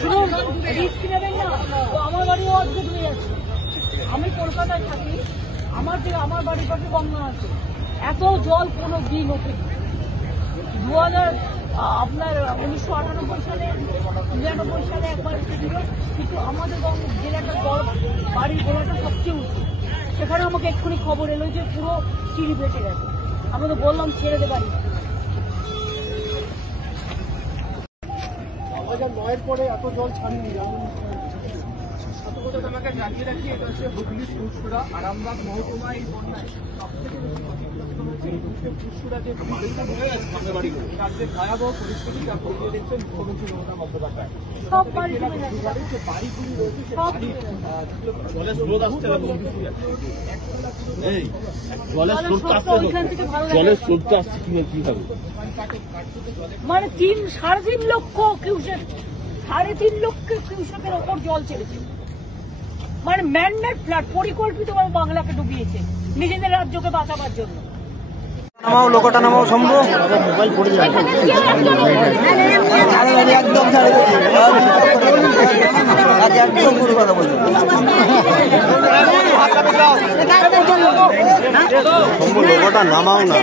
শুনুন, রিস্ক নেবেন না। আমার বাড়িও আজকে ডুবে যাচ্ছে। আমি কলকাতায় থাকি, আমার বাড়ির পাশে গঙ্গা আছে। এত জল কোনো দিন ওঠেনি। 1998 সালে 99 সালে একবার এসেছিল, কিন্তু আমাদের জেলাটা জল বাড়ির গোলাটা সবচেয়ে উঁচু। সেখানে আমাকে এক্ষুনি খবর এলো যে পুরো চিড়ি বেঁচে গেছে। আমি তো বললাম ছেড়ে দে বাড়ি। 2009 পরে এত জল ছাড়িনি। তোমাকে জানিয়ে রাখি, এটা হচ্ছে হুগলি ফুরফুরা আরামবাগ মহকুমা। এই বন্যায় সবথেকে ফুরফুরা যে রাজ্যের ভয়াবহ পরিস্থিতি, যা খতিয়ে দেখছেন মুখ্যমন্ত্রী মমতা বন্দ্যোপাধ্যায়। বাড়িগুলি রয়েছে, জলের স্রোত আসছে, জলের স্রোতটা আসছে কিভাবে? মানে 3.5 লক্ষ কিউসেক, 3.5 লক্ষ কিউসেকের ওপর জল ছেড়েছে। মানে ম্যানমেড ফ্লাড, পরিকল্পিতভাবে বাংলাকে ডুবিয়েছে নিজেদের রাজ্যকে বাঁচাবার জন্য। নামাও, লোকটা নামাও, সম্ভব মোবাইল পড়ে যায় একদম একদম পুরো কথা বলবো। লোকটা নামাও না,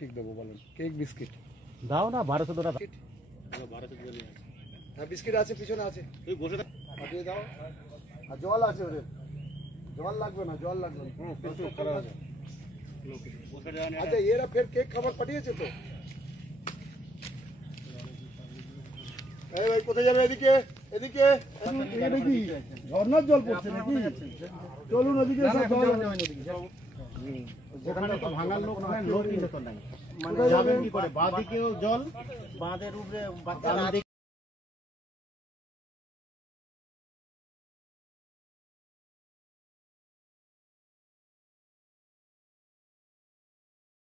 কেক দেবো বলেন, কেক বিস্কিট দাও না, 1200 টাকা। হ্যাঁ, বিস্কিট আছে, পিছনে আছে, তুই বসে পাঠিয়ে দাও। আর জল আছে, ওদের জল লাগবে না, জল লাগবে না। আচ্ছা, এরা ফের কেক খাবার পাঠিয়েছে তো। এই ভাই, কোথায় যাবে? এদিকে এদিকে। এদিকে ঝর্ণার জল পড়ছে নাকি? চলুন ওদিকে। ওখানে তো ভাঙার লোক নাই, লোকই তো নাই, মানে যাবেন কি করে? বাঁ দিকেও জল, বাঁধের উপরে